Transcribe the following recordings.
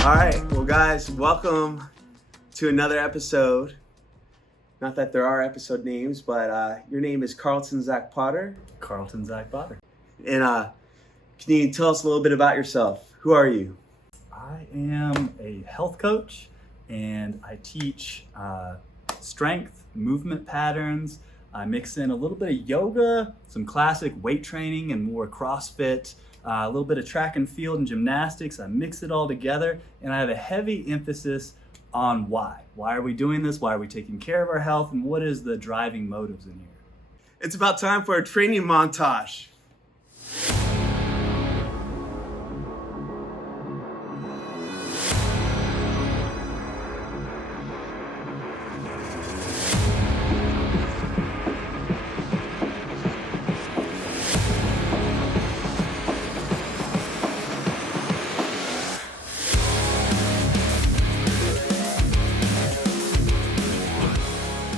All right, well, guys, welcome to another episode. Not that there are episode names, but your name is Carlton Zac Potter. Carlton Zac Potter. And can you tell us a little bit about yourself? Who are you? I am a health coach, and I teach strength, movement patterns. I mix in a little bit of yoga, some classic weight training, and more CrossFit, a little bit of track and field and gymnastics. I mix it all together, and I have a heavy emphasis on why. Why are we doing this? Why are we taking care of our health? And what is the driving motives in here? It's about time for a training montage.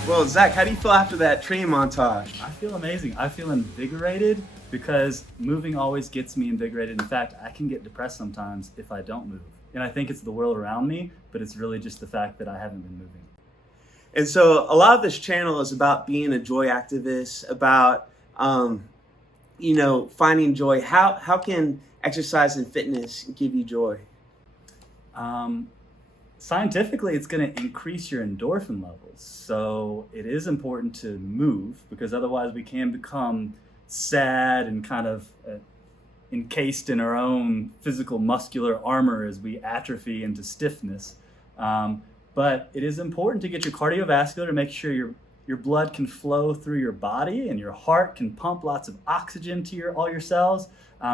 Well, Zach, how do you feel after that training montage? I feel amazing. I feel invigorated because moving always gets me invigorated. In fact, I can get depressed sometimes if I don't move. And I think it's the world around me, but it's really just the fact that I haven't been moving. And so a lot of this channel is about being a joy activist, about, finding joy. How can exercise and fitness give you joy? Scientifically, it's going to increase your endorphin levels. So it is important to move because otherwise we can become sad and kind of encased in our own physical muscular armor as we atrophy into stiffness. But it is important to get your cardiovascular to make sure your blood can flow through your body and your heart can pump lots of oxygen to all your cells.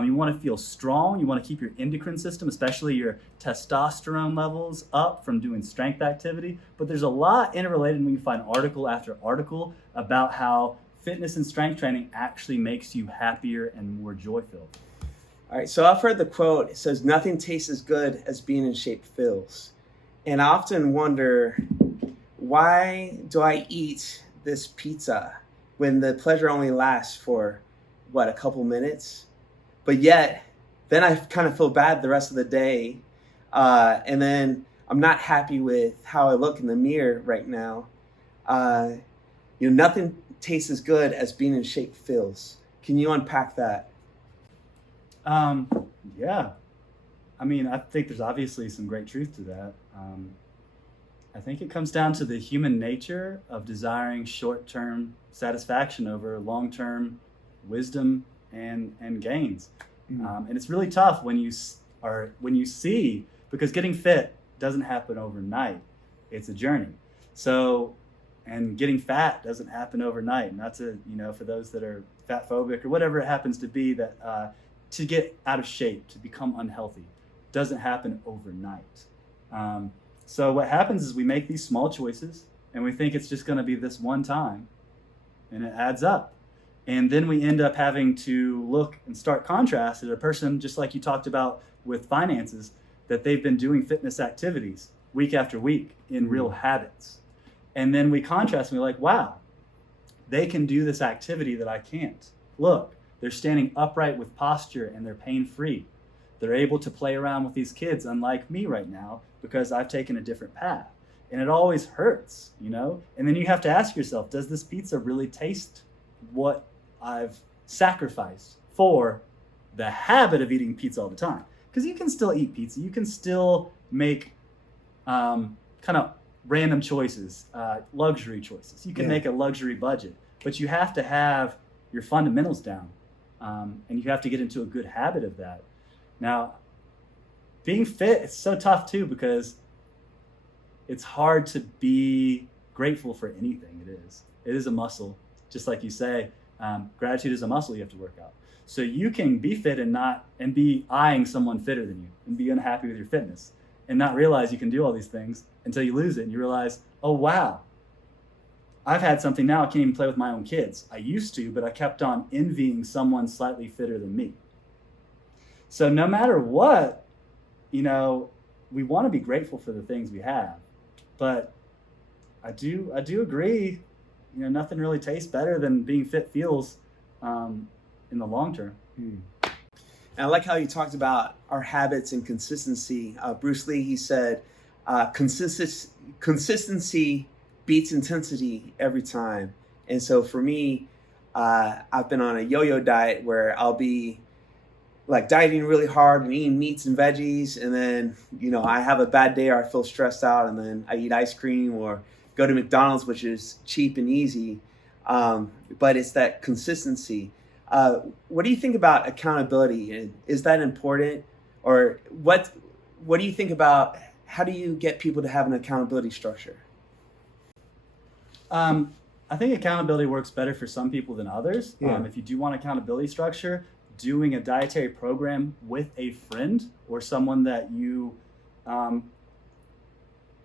You want to feel strong. You want to keep your endocrine system, especially your testosterone levels, up from doing strength activity. But there's a lot interrelated, and we can find article after article about how fitness and strength training actually makes you happier and more joy-filled. All right, so I've heard the quote, it says, "Nothing tastes as good as being in shape fills." And I often wonder, why do I eat this pizza when the pleasure only lasts for, a couple minutes? But yet, then I kind of feel bad the rest of the day. And then I'm not happy with how I look in the mirror right now. Nothing tastes as good as being in shape feels. Can you unpack that? Yeah. I mean, I think there's obviously some great truth to that. I think it comes down to the human nature of desiring short-term satisfaction over long-term wisdom and gains. And it's really tough when you see, because getting fit doesn't happen overnight. It's a journey. So, and getting fat doesn't happen overnight. Not to, for those that are fat phobic or whatever it happens to be, that to get out of shape, to become unhealthy, doesn't happen overnight. So what happens is we make these small choices and we think it's just going to be this one time, and it adds up. And then we end up having to look and start contrast at a person, just like you talked about with finances, that they've been doing fitness activities week after week in real habits. And then we contrast and we're like, wow, they can do this activity that I can't. Look, they're standing upright with posture and they're pain-free. They're able to play around with these kids, unlike me right now, because I've taken a different path. And it always hurts, And then you have to ask yourself, does this pizza really taste what I've sacrificed for the habit of eating pizza all the time? Because you can still eat pizza. You can still make kind of random choices, luxury choices. You can make a luxury budget, but you have to have your fundamentals down, and you have to get into a good habit of that. Now, being fit, it's so tough too, because it's hard to be grateful for anything. It is a muscle, just like you say. Gratitude is a muscle you have to work out. So you can be fit and be eyeing someone fitter than you and be unhappy with your fitness and not realize you can do all these things until you lose it and you realize, oh wow, I've had something now I can't even play with my own kids. I used to, but I kept on envying someone slightly fitter than me. So no matter what, we want to be grateful for the things we have, but I do agree, nothing really tastes better than being fit feels in the long term. And I like how you talked about our habits and consistency. Bruce Lee, he said, consistency beats intensity every time. And so for me, I've been on a yo-yo diet where I'll be like dieting really hard and eating meats and veggies, and then I have a bad day or I feel stressed out, and then I eat ice cream or go to McDonald's, which is cheap and easy. But it's that consistency. What do you think about accountability? Is that important, or what do you think about how do you get people to have an accountability structure? I think accountability works better for some people than others. Yeah. If you do want accountability structure, doing a dietary program with a friend or someone that you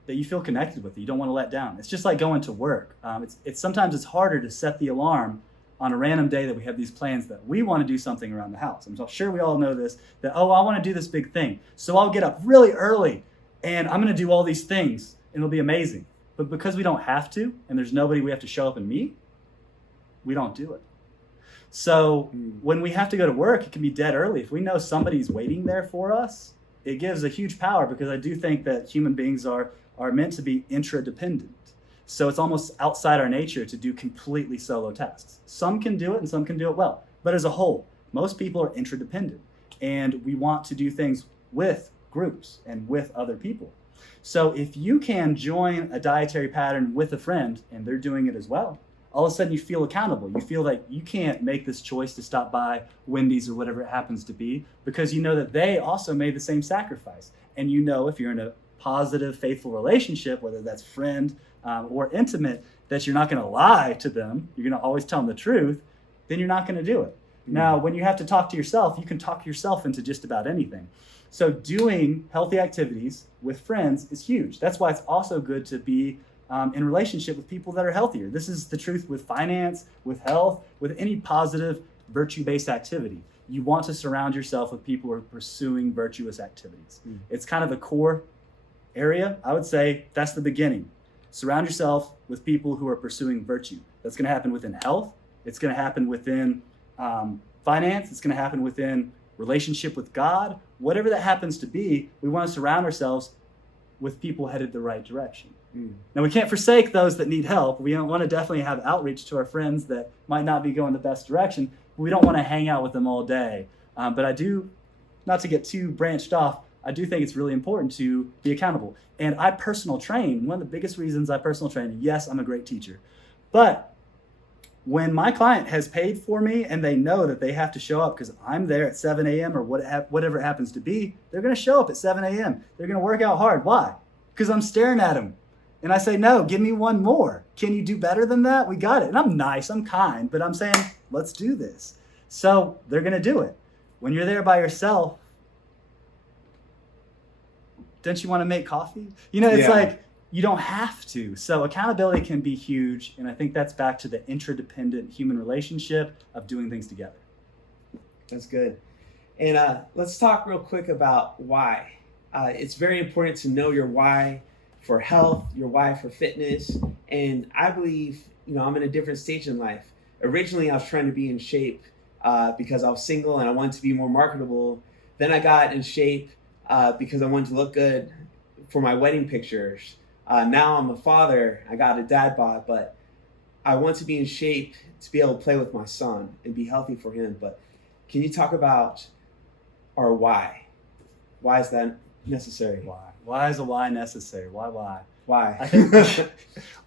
feel connected with, that you don't want to let down. It's just like going to work. It's sometimes it's harder to set the alarm on a random day that we have these plans that we want to do something around the house. I'm sure we all know this, that, I want to do this big thing. So I'll get up really early and I'm going to do all these things and it'll be amazing. But because we don't have to, and there's nobody we have to show up and meet, we don't do it. So when we have to go to work, it can be dead early. If we know somebody's waiting there for us, it gives a huge power, because I do think that human beings are meant to be interdependent. So it's almost outside our nature to do completely solo tasks. Some can do it and some can do it well. But as a whole, most people are interdependent, and we want to do things with groups and with other people. So if you can join a dietary pattern with a friend and they're doing it as well, all of a sudden you feel accountable. You feel like you can't make this choice to stop by Wendy's or whatever it happens to be, because you know that they also made the same sacrifice. And you know, if you're in a positive, faithful relationship, whether that's friend or intimate, that you're not going to lie to them. You're going to always tell them the truth. Then you're not going to do it. Mm-hmm. Now, when you have to talk to yourself, you can talk yourself into just about anything. So doing healthy activities with friends is huge. That's why it's also good to be in relationship with people that are healthier. This is the truth with finance, with health, with any positive virtue-based activity. You want to surround yourself with people who are pursuing virtuous activities. It's kind of a core area. I would say that's the beginning. Surround yourself with people who are pursuing virtue. That's going to happen within health. It's going to happen within finance. It's going to happen within relationship with God. Whatever that happens to be, we want to surround ourselves with people headed the right direction. Now, we can't forsake those that need help. We want to definitely have outreach to our friends that might not be going the best direction. But we don't want to hang out with them all day. But I do, not to get too branched off, I do think it's really important to be accountable. And I personal train. One of the biggest reasons I personal train, yes, I'm a great teacher. But when my client has paid for me and they know that they have to show up because I'm there at 7 a.m. or whatever it happens to be, they're going to show up at 7 a.m. They're going to work out hard. Why? Because I'm staring at them. And I say, no, give me one more. Can you do better than that? We got it. And I'm nice, I'm kind, but I'm saying, let's do this. So they're going to do it. When you're there by yourself, don't you want to make coffee? It's like, you don't have to. So accountability can be huge. And I think that's back to the interdependent human relationship of doing things together. That's good. And let's talk real quick about why. It's very important to know your why for health, your why for fitness. And I believe, I'm in a different stage in life. Originally, I was trying to be in shape because I was single and I wanted to be more marketable. Then I got in shape because I wanted to look good for my wedding pictures. Now I'm a father. I got a dad bod, but I want to be in shape to be able to play with my son and be healthy for him. But can you talk about our why? Why is that necessary? Why? Why is a why necessary? Why? Why? I think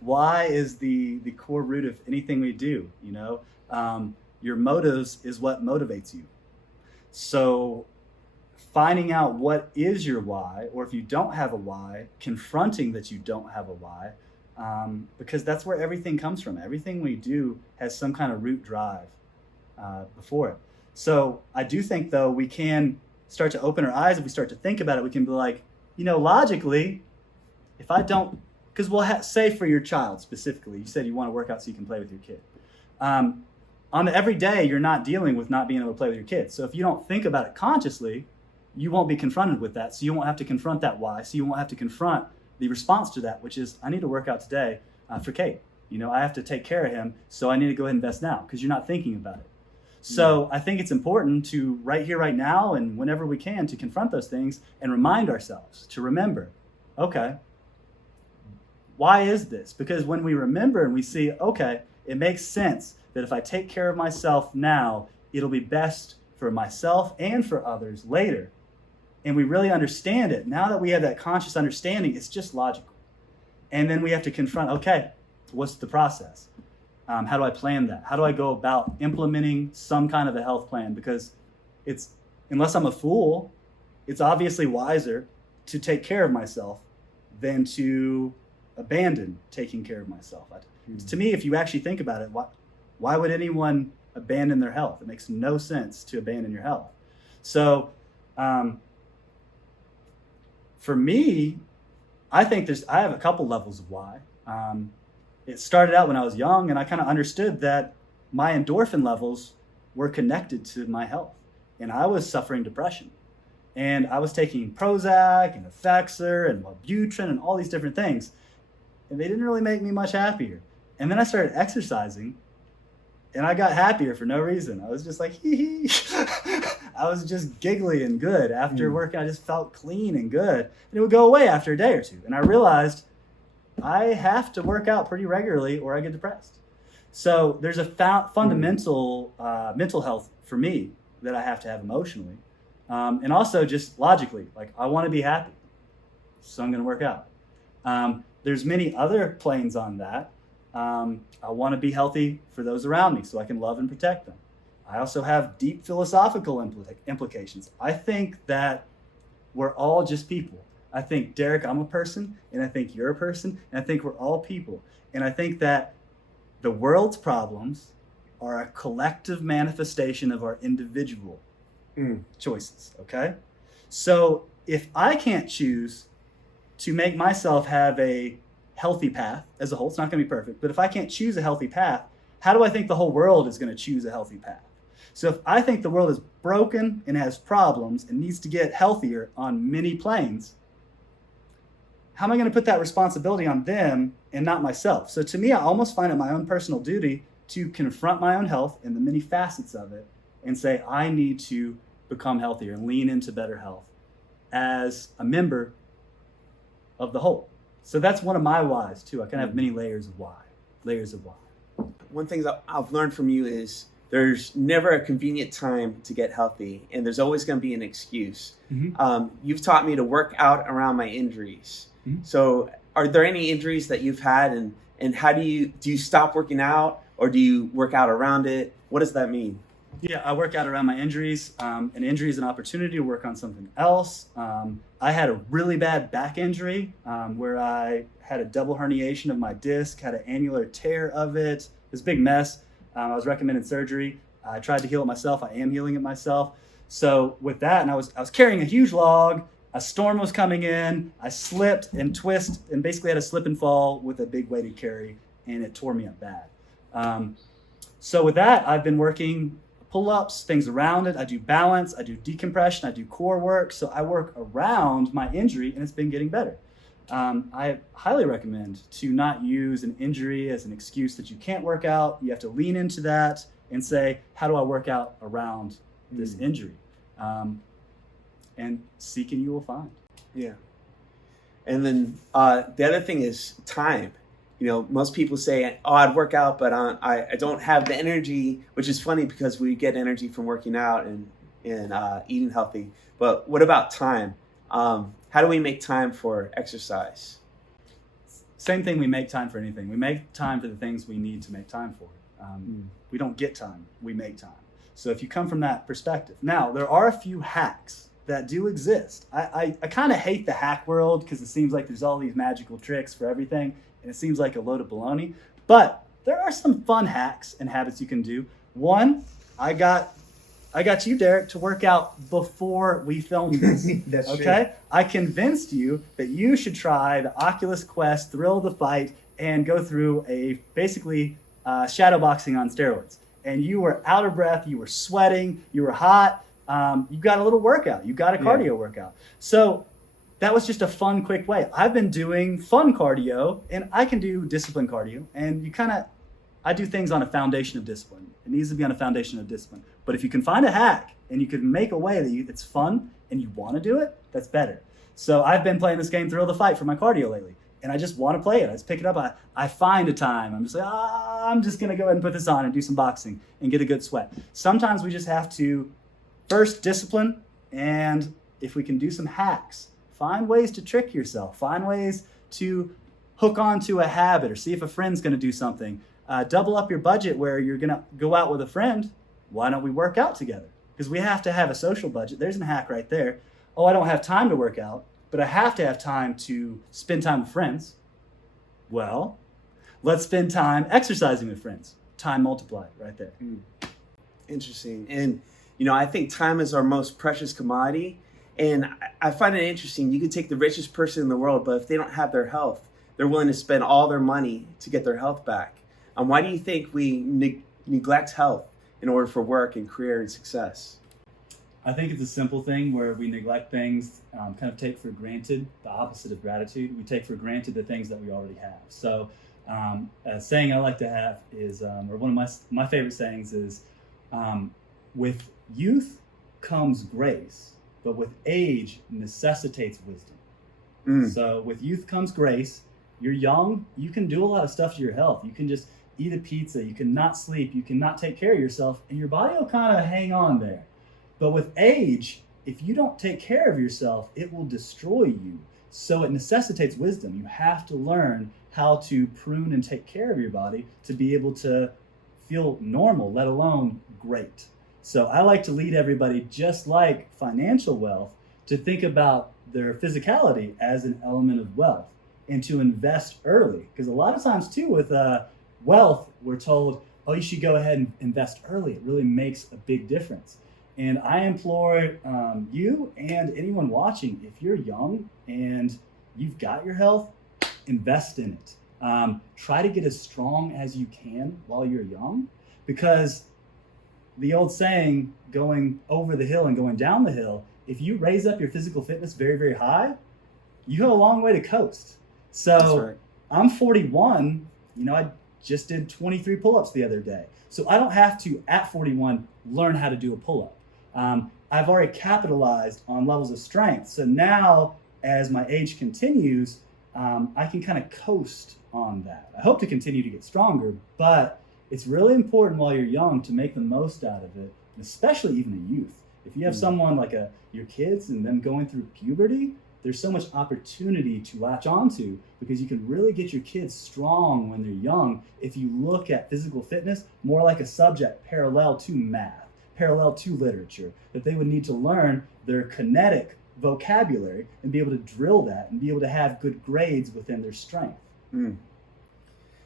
why is the core root of anything we do. Your motives is what motivates you. So finding out what is your why, or if you don't have a why, confronting that you don't have a why, because that's where everything comes from. Everything we do has some kind of root drive before it. So I do think, though, we can start to open our eyes. If we start to think about it, we can be like, logically, if I don't, because we'll say for your child specifically, you said you want to work out so you can play with your kid. On the everyday, you're not dealing with not being able to play with your kids. So if you don't think about it consciously, you won't be confronted with that. So you won't have to confront that why. So you won't have to confront the response to that, which is, I need to work out today for Kate. I have to take care of him, so I need to go ahead and invest now, because you're not thinking about it. So I think it's important to right here, right now, and whenever we can, to confront those things and remind ourselves to remember, okay, why is this? Because when we remember and we see, okay, it makes sense that if I take care of myself now, it'll be best for myself and for others later. And we really understand it. Now that we have that conscious understanding, it's just logical. And then we have to confront, okay, what's the process? How do I plan that? How do I go about implementing some kind of a health plan? Because it's, unless I'm a fool, it's obviously wiser to take care of myself than to abandon taking care of myself. To me, if you actually think about it, why would anyone abandon their health? It makes no sense to abandon your health. So for me, I think I have a couple levels of why. It started out when I was young, and I kind of understood that my endorphin levels were connected to my health. And I was suffering depression. And I was taking Prozac and Effexor and Wellbutrin and all these different things. And they didn't really make me much happier. And then I started exercising, and I got happier for no reason. I was just like, hee hee. I was just giggly and good. After work, I just felt clean and good. And it would go away after a day or two. And I realized I have to work out pretty regularly or I get depressed. So there's a fundamental mental health for me that I have to have emotionally. And also just logically, like I want to be happy, so I'm going to work out. There's many other planes on that. I want to be healthy for those around me so I can love and protect them. I also have deep philosophical implications. I think that we're all just people. I think, Derek, I'm a person, and I think you're a person, and I think we're all people. And I think that the world's problems are a collective manifestation of our individual choices, okay? So if I can't choose to make myself have a healthy path as a whole, it's not going to be perfect, but if I can't choose a healthy path, how do I think the whole world is going to choose a healthy path? So if I think the world is broken and has problems and needs to get healthier on many planes, how am I going to put that responsibility on them and not myself? So to me, I almost find it my own personal duty to confront my own health and the many facets of it and say, I need to become healthier and lean into better health as a member of the whole. So that's one of my whys too. I kind of have many layers of why. One thing that I've learned from you is there's never a convenient time to get healthy, and there's always going to be an excuse. You've taught me to work out around my injuries. So are there any injuries that you've had, and how do you stop working out, or do you work out around it? What does that mean? Yeah, I work out around my injuries. An injury is an opportunity to work on something else. I had a really bad back injury where I had a double herniation of my disc, had an annular tear of it. It was a big mess. I was recommended surgery. I tried to heal it myself. I am healing it myself. So with that, and I was carrying a huge log. A storm was coming in. I slipped and twisted and basically had a slip and fall with a big weighted carry, and it tore me up bad. So with that, I've been working pull-ups, things around it. I do balance, I do decompression, I do core work. So I work around my injury, and it's been getting better. I highly recommend to not use an injury as an excuse that you can't work out. You have to lean into that and say, how do I work out around this injury? And seek and you will find. Yeah. And then the other thing is time. You know, most people say, oh, I'd work out, but I don't have the energy, which is funny because we get energy from working out and eating healthy. But what about time? How do we make time for exercise? Same thing, we make time for anything. We make time for the things we need to make time for. We don't get time, we make time. So if you come from that perspective. Now, there are a few hacks that do exist. I kind of hate the hack world because it seems like there's all these magical tricks for everything, and it seems like a load of baloney. But there are some fun hacks and habits you can do. One, I got you, Derek, to work out before we filmed this. That's okay? True. I convinced you that you should try the Oculus Quest Thrill of the Fight and go through basically shadow boxing on steroids. And you were out of breath, you were sweating, you were hot. You got a little workout. You got a cardio workout. So that was just a fun, quick way. I've been doing fun cardio, and I can do discipline cardio. And I do things on a foundation of discipline. It needs to be on a foundation of discipline. But if you can find a hack and you can make a way that it's fun and you want to do it, that's better. So I've been playing this game, Thrill the Fight, for my cardio lately. And I just want to play it. I just pick it up. I find a time. I'm just like, I'm just going to go ahead and put this on and do some boxing and get a good sweat. Sometimes we just have to first discipline, and if we can do some hacks, find ways to trick yourself, find ways to hook onto a habit or see if a friend's going to do something. Double up your budget where you're going to go out with a friend. Why don't we work out together? Because we have to have a social budget. There's a hack right there. Oh, I don't have time to work out, but I have to have time to spend time with friends. Well, let's spend time exercising with friends. Time multiplied right there. Interesting. And, I think time is our most precious commodity. And I find it interesting. You can take the richest person in the world, but if they don't have their health, they're willing to spend all their money to get their health back. Why do you think we neglect health in order for work and career and success? I think it's a simple thing where we neglect things, kind of take for granted the opposite of gratitude. We take for granted the things that we already have. So a saying I like to have is, or one of my favorite sayings is, with youth comes grace, but with age necessitates wisdom. So with youth comes grace. You're young, you can do a lot of stuff to your health. You can just eat a pizza, you can not sleep, you can not take care of yourself, and your body will kind of hang on there. But with age, if you don't take care of yourself, it will destroy you. So it necessitates wisdom. You have to learn how to prune and take care of your body to be able to feel normal, let alone great. So I like to lead everybody, just like financial wealth, to think about their physicality as an element of wealth and to invest early. Because a lot of times too with wealth, we're told, oh, you should go ahead and invest early. It really makes a big difference. And I implore you and anyone watching, if you're young and you've got your health, invest in it. Try to get as strong as you can while you're young, because the old saying, going over the hill and going down the hill, if you raise up your physical fitness very, very high, you have a long way to coast. So right. I'm 41, I just did 23 pull-ups the other day. So I don't have to, at 41, learn how to do a pull-up. I've already capitalized on levels of strength. So now, as my age continues, I can kind of coast on that. I hope to continue to get stronger, but it's really important while you're young to make the most out of it, and especially even a youth. If you have someone like your kids and them going through puberty, there's so much opportunity to latch onto, because you can really get your kids strong when they're young if you look at physical fitness more like a subject parallel to math, parallel to literature, that they would need to learn their kinetic vocabulary and be able to drill that and be able to have good grades within their strength.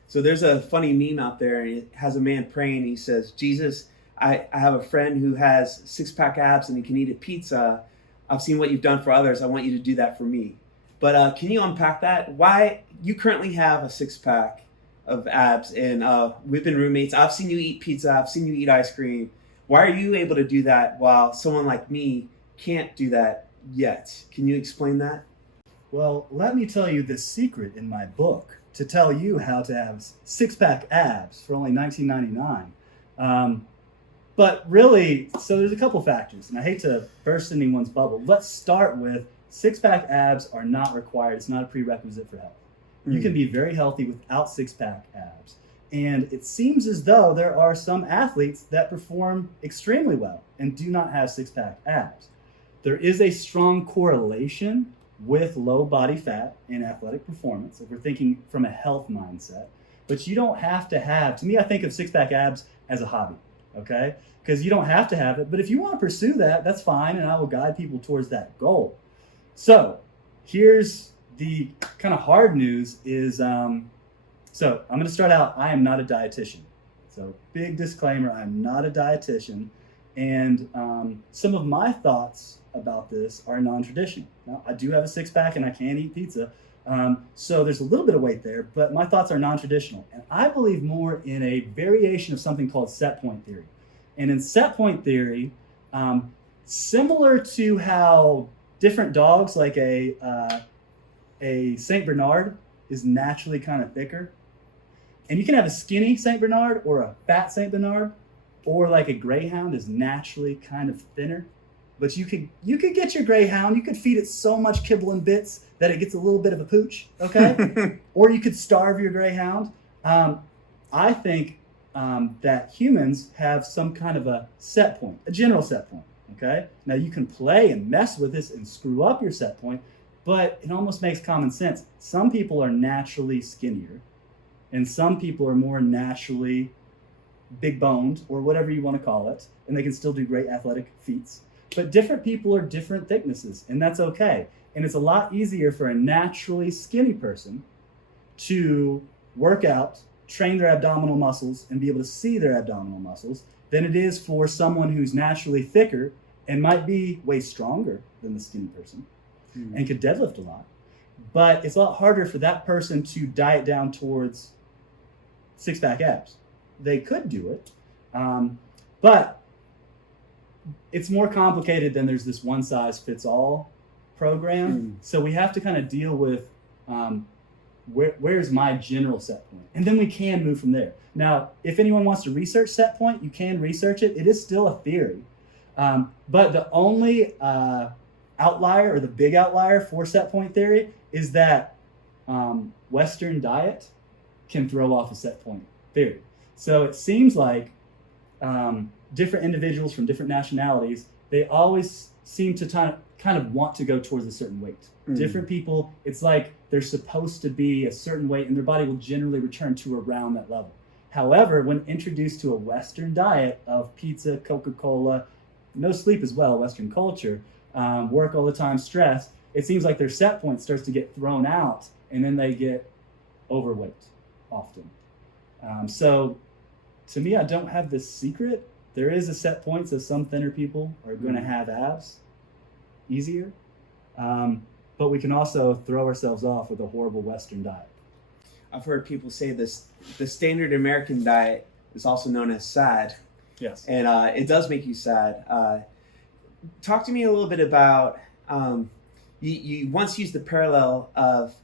So there's a funny meme out there, and it has a man praying. He says, Jesus, I have a friend who has six-pack abs and he can eat a pizza. I've seen what you've done for others. I want you to do that for me. But can you unpack that? Why you currently have a six-pack of abs, and we've been roommates. I've seen you eat pizza. I've seen you eat ice cream. Why are you able to do that while someone like me can't do that yet? Can you explain that? Well, let me tell you the secret in my book to tell you how to have six-pack abs for only $19.99. But really, so there's a couple factors, and I hate to burst anyone's bubble. Let's start with six-pack abs are not required. It's not a prerequisite for health. You can be very healthy without six-pack abs. And it seems as though there are some athletes that perform extremely well and do not have six-pack abs. There is a strong correlation with low body fat and athletic performance, if we're thinking from a health mindset. But you don't have to have, to me, I think of six-pack abs as a hobby, okay? Because you don't have to have it, but if you want to pursue that, that's fine, and I will guide people towards that goal. So here's the kind of hard news is, so I'm going to start out, I am not a dietitian. So big disclaimer, I'm not a dietitian. And some of my thoughts about this are non-traditional. Now, I do have a six-pack and I can eat pizza. So there's a little bit of weight there, but my thoughts are non-traditional. And I believe more in a variation of something called set point theory. And in set point theory, similar to how different dogs, like a Saint Bernard is naturally kind of thicker. And you can have a skinny Saint Bernard or a fat Saint Bernard. or like a greyhound is naturally kind of thinner. But you could get your greyhound, you could feed it so much kibble and bits that it gets a little bit of a pooch, okay? Or you could starve your greyhound. I think that humans have some kind of a set point, a general set point, okay? Now you can play and mess with this and screw up your set point, but it almost makes common sense. Some people are naturally skinnier, and some people are more naturally big boned, or whatever you want to call it, and they can still do great athletic feats. But different people are different thicknesses, and that's okay. And it's a lot easier for a naturally skinny person to work out, train their abdominal muscles, and be able to see their abdominal muscles than it is for someone who's naturally thicker and might be way stronger than the skinny person and could deadlift a lot. But it's a lot harder for that person to diet down towards six-pack abs. They could do it, but it's more complicated than there's this one-size-fits-all program. So we have to kind of deal with where's my general set point, and then we can move from there. Now, if anyone wants to research set point, you can research it. It is still a theory, but the only outlier, or the big outlier for set point theory, is that Western diet can throw off a set point theory. So it seems like different individuals from different nationalities, they always seem to kind of want to go towards a certain weight. Different people, it's like they're supposed to be a certain weight, and their body will generally return to around that level. However, when introduced to a Western diet of pizza, Coca-Cola, no sleep as well, Western culture, work all the time, stress, it seems like their set point starts to get thrown out, and then they get overweight often. So to me, I don't have this secret. There is a set point, so some thinner people are going to have abs easier. But we can also throw ourselves off with a horrible Western diet. I've heard people say this: the standard American diet is also known as SAD. Yes. And it does make you sad. Talk to me a little bit about, you once used the parallel of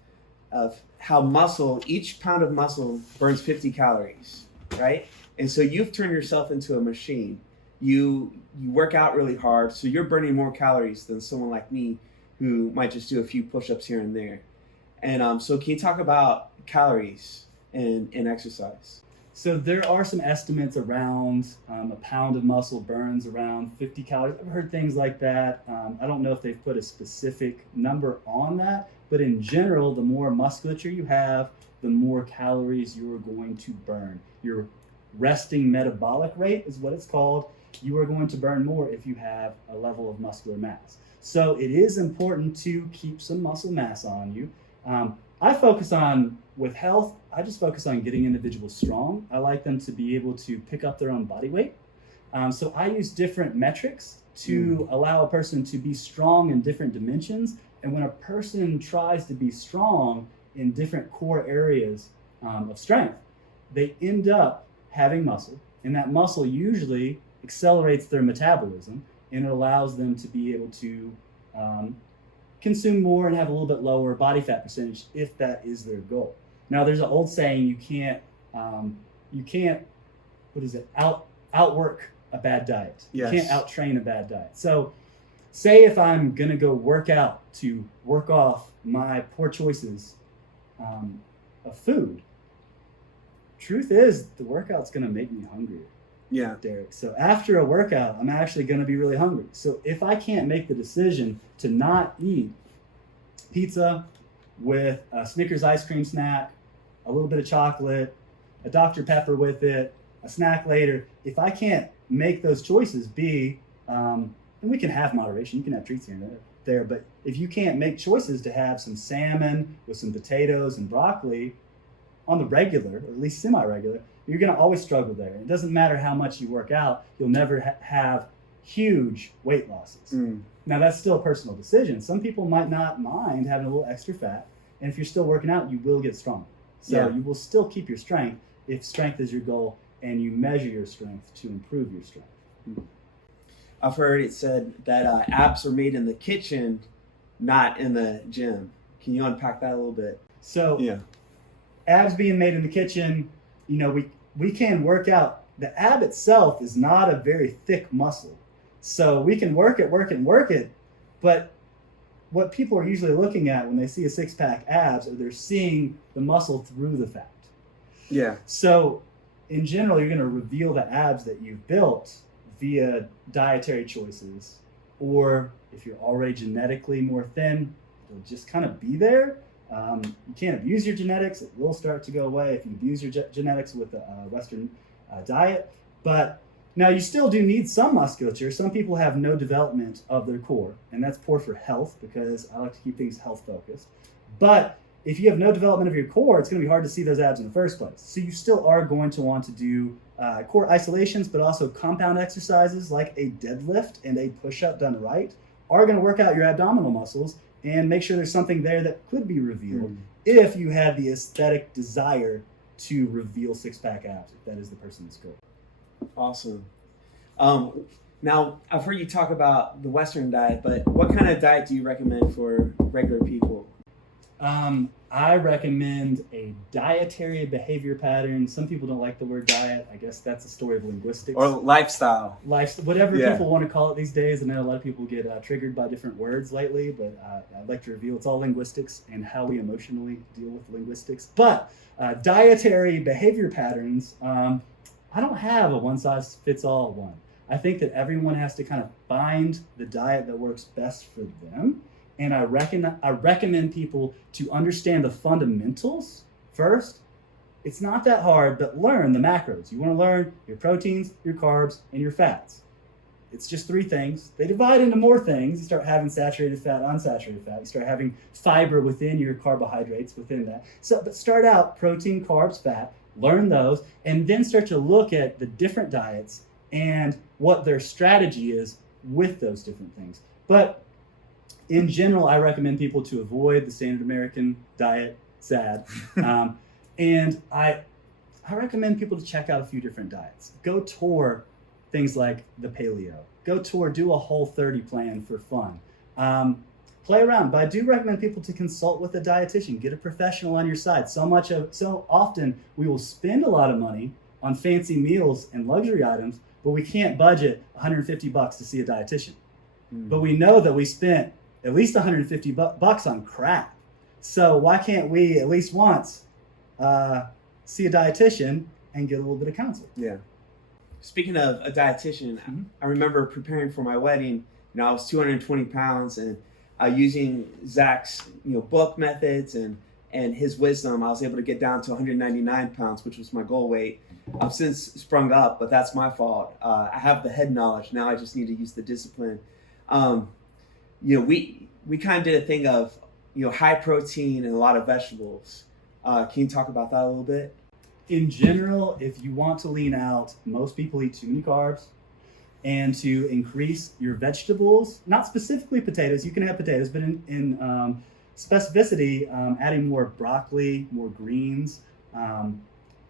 how each pound of muscle burns 50 calories, right? And so you've turned yourself into a machine. You work out really hard, so you're burning more calories than someone like me who might just do a few push-ups here and there. And so can you talk about calories in exercise? So there are some estimates around a pound of muscle burns around 50 calories. I've heard things like that. I don't know if they've put a specific number on that, but in general, the more musculature you have, the more calories you're going to burn. Your resting metabolic rate is what it's called. You are going to burn more if you have a level of muscular mass. So it is important to keep some muscle mass on you. With health, I just focus on getting individuals strong. I like them to be able to pick up their own body weight. So I use different metrics to allow a person to be strong in different dimensions. And when a person tries to be strong in different core areas of strength, they end up having muscle. And that muscle usually accelerates their metabolism, and it allows them to be able to consume more and have a little bit lower body fat percentage if that is their goal. Now, there's an old saying: you can't outwork a bad diet. Yes. You can't outtrain a bad diet. So, say if I'm gonna go work out to work off my poor choices of food, truth is the workout's gonna make me hungrier. Yeah. Derek. So after a workout, I'm actually going to be really hungry. So if I can't make the decision to not eat pizza with a Snickers ice cream snack, a little bit of chocolate, a Dr. Pepper with it, a snack later, if I can't make those choices and we can have moderation, you can have treats here and there, but if you can't make choices to have some salmon with some potatoes and broccoli on the regular, or at least semi-regular, you're going to always struggle there. It doesn't matter how much you work out, you'll never have huge weight losses. Now, that's still a personal decision. Some people might not mind having a little extra fat, and if you're still working out, you will get stronger. So you will still keep your strength if strength is your goal, and you measure your strength to improve your strength. I've heard it said that abs are made in the kitchen, not in the gym. Can you unpack that a little bit? So abs being made in the kitchen, we can work out the ab itself is not a very thick muscle. So we can work it, but what people are usually looking at when they see a six-pack abs, or they're seeing the muscle through the fat. Yeah. So in general, you're going to reveal the abs that you've built via dietary choices, or if you're already genetically more thin, it'll just kind of be there. You can't abuse your genetics. It will start to go away if you abuse your genetics with a Western diet. But now you still do need some musculature. Some people have no development of their core, and that's poor for health, because I like to keep things health focused. But if you have no development of your core, it's going to be hard to see those abs in the first place. So you still are going to want to do core isolations, but also compound exercises like a deadlift and a push-up done right are going to work out your abdominal muscles and make sure there's something there that could be revealed if you had the aesthetic desire to reveal six-pack abs, if that is the person's goal. Awesome. Now, I've heard you talk about the Western diet, but what kind of diet do you recommend for regular people? I recommend a dietary behavior pattern. Some people don't like the word diet. I guess that's a story of linguistics. Or lifestyle. Whatever people want to call it these days. I know a lot of people get triggered by different words lately, but I'd like to reveal it's all linguistics and how we emotionally deal with linguistics. But dietary behavior patterns, I don't have a one-size-fits-all one. I think that everyone has to kind of find the diet that works best for them. And I recommend people to understand the fundamentals first. It's not that hard, but learn the macros. You want to learn your proteins, your carbs, and your fats. It's just 3 things. They divide into more things. You start having saturated fat, unsaturated fat. You start having fiber within your carbohydrates within that. So, but start out protein, carbs, fat, learn those, and then start to look at the different diets and what their strategy is with those different things. But in general, I recommend people to avoid the standard American diet, sad. And I recommend people to check out a few different diets. Go tour things like the paleo. Go tour, do a Whole30 plan for fun. Play around, but I do recommend people to consult with a dietitian. Get a professional on your side. So often we will spend a lot of money on fancy meals and luxury items, but we can't budget $150 to see a dietitian. But we know that we spent at least $150 on crap. So why can't we at least once see a dietitian and get a little bit of counsel? Yeah. Speaking of a dietitian, I remember preparing for my wedding. I was 220 pounds, and using Zach's book methods and his wisdom, I was able to get down to 199 pounds, which was my goal weight. I've since sprung up, but that's my fault. I have the head knowledge. Now I just need to use the discipline. We kind of did a thing of high protein and a lot of vegetables. Can you talk about that a little bit? In general, if you want to lean out, most people eat too many carbs. And to increase your vegetables, not specifically potatoes, you can have potatoes, but in specificity, adding more broccoli, more greens,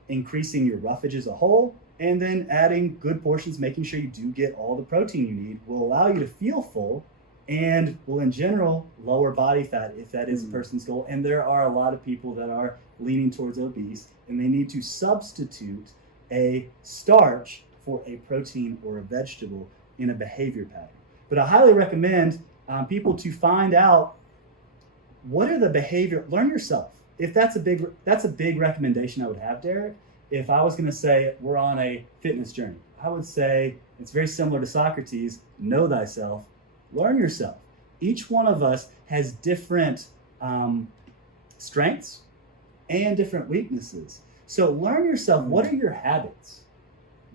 increasing your roughage as a whole, and then adding good portions, making sure you do get all the protein you need, will allow you to feel full and will in general lower body fat if that is a person's goal. And there are a lot of people that are leaning towards obese, and they need to substitute a starch for a protein or a vegetable in a behavior pattern. But I highly recommend people to find out what are the behavior, learn yourself. If that's a big recommendation I would have, Derek. If I was going to say we're on a fitness journey, I would say it's very similar to Socrates, know thyself, learn yourself. Each one of us has different strengths and different weaknesses. So learn yourself. What are your habits?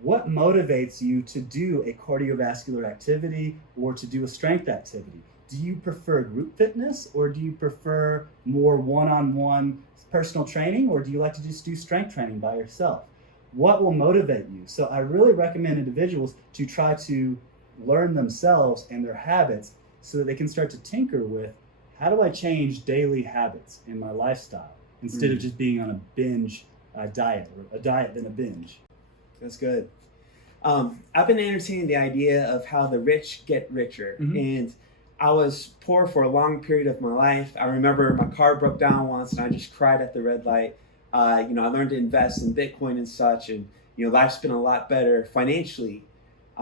What motivates you to do a cardiovascular activity or to do a strength activity? Do you prefer group fitness, or do you prefer more one-on-one personal training, or do you like to just do strength training by yourself? What will motivate you? So I really recommend individuals to try to learn themselves and their habits so that they can start to tinker with, how do I change daily habits in my lifestyle instead of just being on a binge diet, or a diet then a binge. That's good. I've been entertaining the idea of how the rich get richer. And I was poor for a long period of my life. I remember my car broke down once and I just cried at the red light. I learned to invest in Bitcoin and such, and life's been a lot better financially,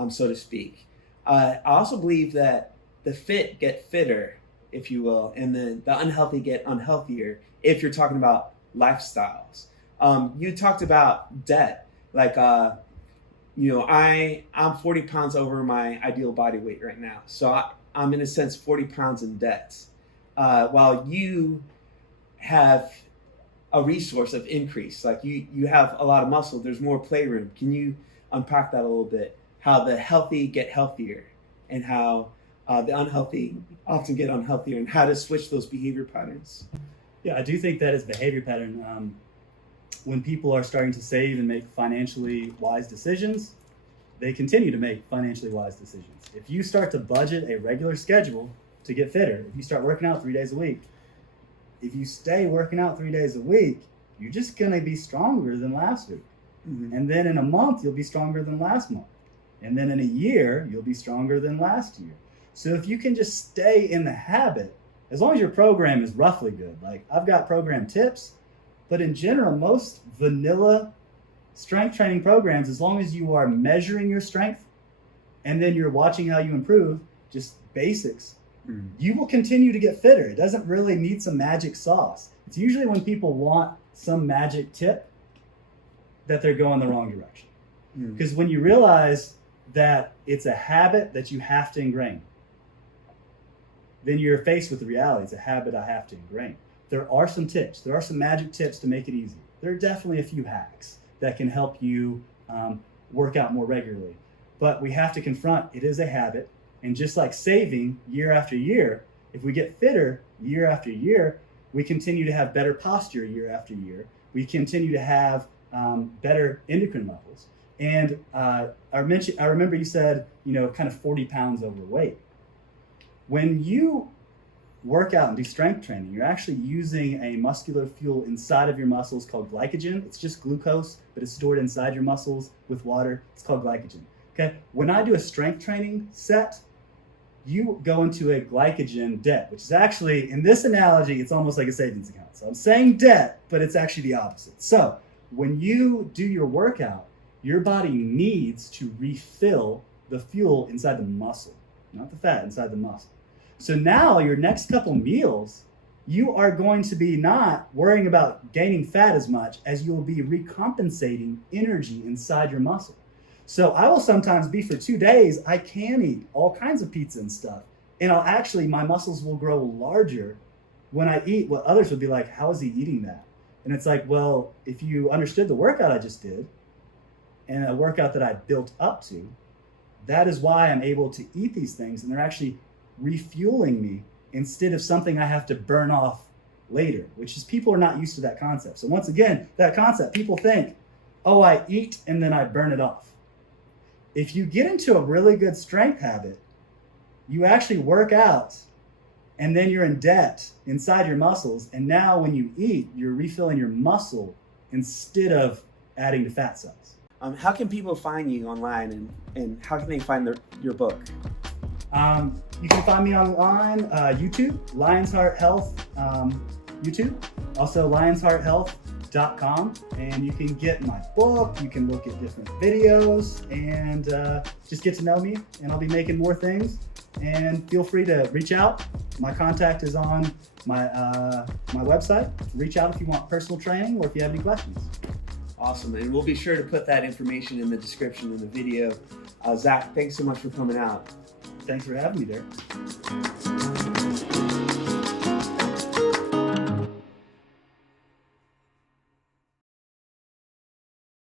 so to speak. I also believe that the fit get fitter, if you will, and the unhealthy get unhealthier if you're talking about lifestyles. You talked about debt. Like, I'm 40 pounds over my ideal body weight right now. So I'm in a sense 40 pounds in debt. While you have a resource of increase, like you have a lot of muscle, there's more playroom. Can you unpack that a little bit? How the healthy get healthier and how the unhealthy often get unhealthier, and how to switch those behavior patterns. Yeah, I do think that is behavior pattern. When people are starting to save and make financially wise decisions, they continue to make financially wise decisions. If you start to budget a regular schedule to get fitter, if you start working out 3 days a week, if you stay working out 3 days a week, you're just going to be stronger than last week. Mm-hmm. And then in a month, you'll be stronger than last month. And then in a year, you'll be stronger than last year. So if you can just stay in the habit, as long as your program is roughly good, like I've got program tips, but in general, most vanilla strength training programs, as long as you are measuring your strength and then you're watching how you improve, just basics, you will continue to get fitter. It doesn't really need some magic sauce. It's usually when people want some magic tip that they're going the wrong direction. Because when you realize that it's a habit that you have to ingrain, then you're faced with the reality. It's a habit I have to ingrain. There are some tips. There are some magic tips to make it easy. There are definitely a few hacks that can help you work out more regularly. But we have to confront it is a habit. And just like saving year after year, if we get fitter year after year, we continue to have better posture year after year. We continue to have better endocrine levels. And I remember you said, kind of 40 pounds overweight. When you work out and do strength training, you're actually using a muscular fuel inside of your muscles called glycogen. It's just glucose, but it's stored inside your muscles with water. It's called glycogen. Okay. When I do a strength training set, you go into a glycogen debt, which is actually, in this analogy, it's almost like a savings account. So I'm saying debt, but it's actually the opposite. So when you do your workout, your body needs to refill the fuel inside the muscle, not the fat, inside the muscle. So now your next couple meals, you are going to be not worrying about gaining fat as much as you'll be recompensating energy inside your muscle. So I will sometimes be for 2 days, I can eat all kinds of pizza and stuff. And my muscles will grow larger when I eat what others would be like, how is he eating that? And it's like, well, if you understood the workout I just did and a workout that I built up to, that is why I'm able to eat these things. And they're actually refueling me instead of something I have to burn off later, which is people are not used to that concept. So once again, that concept, people think, oh, I eat and then I burn it off. If you get into a really good strength habit, you actually work out and then you're in debt inside your muscles. And now when you eat, you're refilling your muscle instead of adding to fat cells. How can people find you online, and how can they find your book? You can find me online, YouTube, Lions Heart Health, YouTube, also lionshearthealth.com, and you can get my book, you can look at different videos, and just get to know me, and I'll be making more things, and feel free to reach out. My contact is on my website. Reach out if you want personal training or if you have any questions. Awesome, and we'll be sure to put that information in the description in the video. Zach, thanks so much for coming out. Thanks for having me, Derek.